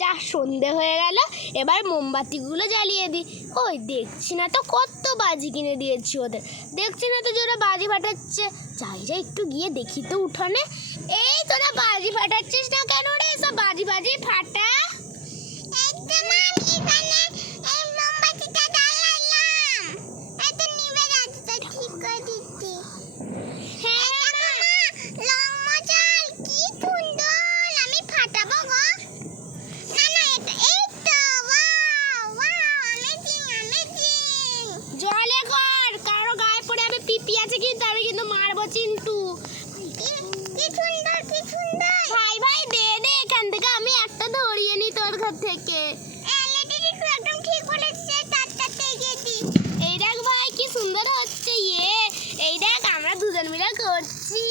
যা সন্ধে হয়ে গেল, এবার মোমবাতিগুলো জ্বালিয়ে দিই। ওই দেখছি না তো কত বাজি কিনে দিয়েছি ওদের, দেখছি না তো যে ওরা বাজি ফাটাচ্ছে। যাই যাই একটু গিয়ে দেখি তো উঠানে। এই তোরা বাজি ফাটাচ্ছিস না কেন রে? এসব বাজি বাজি ফাটা। জলে কর, কারো গায়ে পড়ে আমি পিপি আছে কিন্তু আমি কিন্তু মারবো চিন্টু। ভাই ভাই দে দে এখান থেকে, আমি একটা ধরিয়ে নি তোর ঘর থেকে। এই দেখ ভাই কি সুন্দর হচ্ছে। এই দেখ আমরা দুজন মিলে করছি।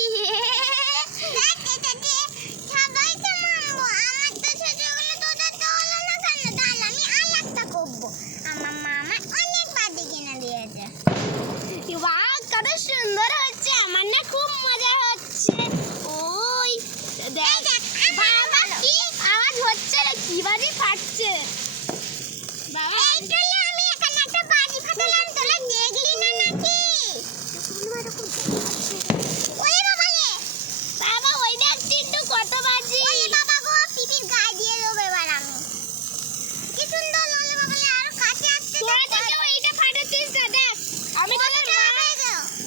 কত সুন্দর হচ্ছে, আমার না খুব মজা হচ্ছে। ওই দেখ বাবা কি আওয়াজ হচ্ছে রে, কি বাজি ফাটছে বাবা। আমি এখানে একটা বাজি ফাটালাম, তোরা দেখলি না নাকি? ওরে বাবা রে বাবা, ওই দেখ চিন্টু কত বাজি। ওরে বাবা গো, পিপির গায়ে দিয়ে দেব এবার আমি। কি সুন্দর ওরে বাবা রে, আর কাছে আসছে। তোরা তো কেউ এইটা ফাটাচ্ছিস না, দেখ আমি তোদের মা,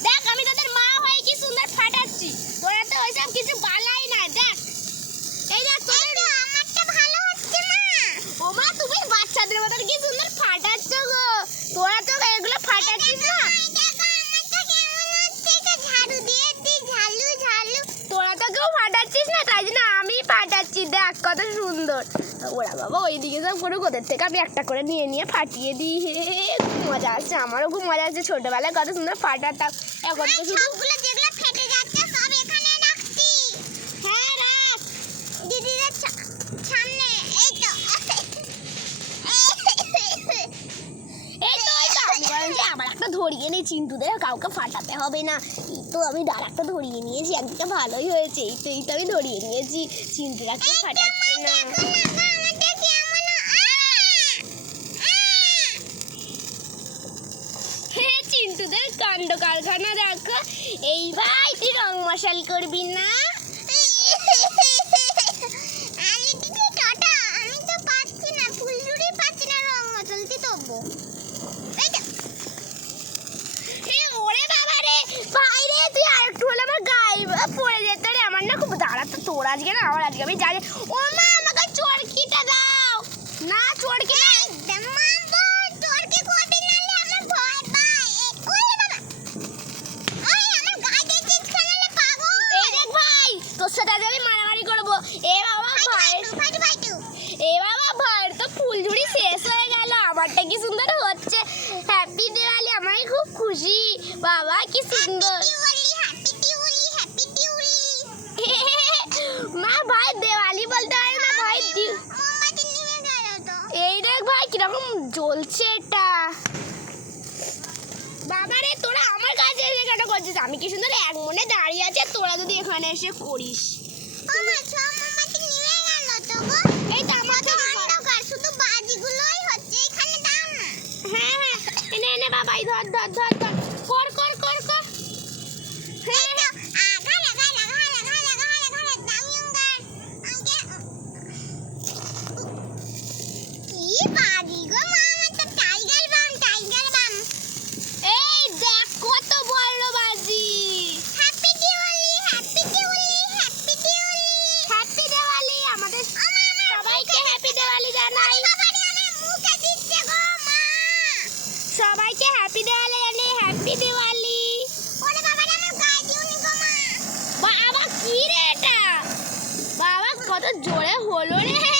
দেখ আমি তোদের মা হয়ে কি সুন্দর ফাটাচ্ছি। তোরা তো ওইসব কিছু বালাই না। দেখ এই দেখ তোদের আমারটা ভালো হচ্ছে মা। ও মা তুমি বাচ্চাদের মতন কি সুন্দর ফাটাচ্ছ গো। তোরা তো এগুলো ফাটাচ্ছিস না। তোরা তো কেউ ফাটাচ্ছিস না, তাই জন্য আমি ফাটাচ্ছি। দেখ কত সুন্দর। ওরা বাবা ওইদিকে সব করে ওদের থেকে আমি একটা করে নিয়ে নিয়ে ফাটিয়ে দিই। খুব মজা আসছে, আমারও খুব মজা আসছে। ছোটবেলায় কত সুন্দর ফাটাতাম, এখন তো শুধু ফেটে যাচ্ছে সব এখানে রাখছি। হ্যাঁ রাখ দিদিদের সামনে। এই তো আবার একটা ধরিয়ে নিই চিন্টুদের, কাউকে ফাটাতে হবে না। এই তো আমি আর একটা ধরিয়ে নিয়েছি, একদিকে ভালোই হয়েছে। এই তো আমি ধরিয়ে নিয়েছি, চিন্টুরা কেউ ফাটাচ্ছে না। চিন্টুদের কাণ্ড কারখানা দেখো। এই ভাই তুই রং মশাল করবি না? ওরে বাবা রে ভাই রে, তুই আর একটু হলে আমার গায়ে পড়ে যেত রে। আমার না খুব দাঁড়া তো তোর আজকে না, আমার আজকে আমি যাই। ও মা আমাকে চরকিটা দাও না, চরকি না তোর সাথে আজ আমি মারামারি করবো। এ বাবা ভাই, এ বাবা ভাইয়ের তো ফুলঝুড়ি শেষ হয়ে গেল, আমারটা কি সুন্দর হচ্ছে। হ্যাপি দিওয়ালি, আমি খুব খুশি বাবা, কি সুন্দর। মা ভাই দেওয়ালি বলতে হয় না ভাই। এই দেখ ভাই কিরকম জ্বলছে এটা। বাবা রে তোরা আমার কাছে এসে কেন করছিস? আমি কি সুন্দর এক মনে দাঁড়িয়ে আছে, তোরা যদি এখানে এসে করিস। এই তো আমার শুধু বাজিগুলোই হচ্ছে, এখানে দাও না। হ্যাঁ হ্যাঁ এনে এনে বাবা, ধর ধর ধর ধর, কর কর কর কর। এই দেখ কত বড় বাজি। Happy Diwali, happy Diwali, happy Diwali, happy Diwali. আমাদের সবাইকে হ্যাপি দিওয়ালি জানাই। সবাইকে হ্যাপি দিওয়ালি জানাই, হ্যাপি দিওয়ালি। ওরে বাবা রে আমার গায়ে দিওনি গো মা। বাবা কি রে এটা, বাবা কত জোরে হলো রে।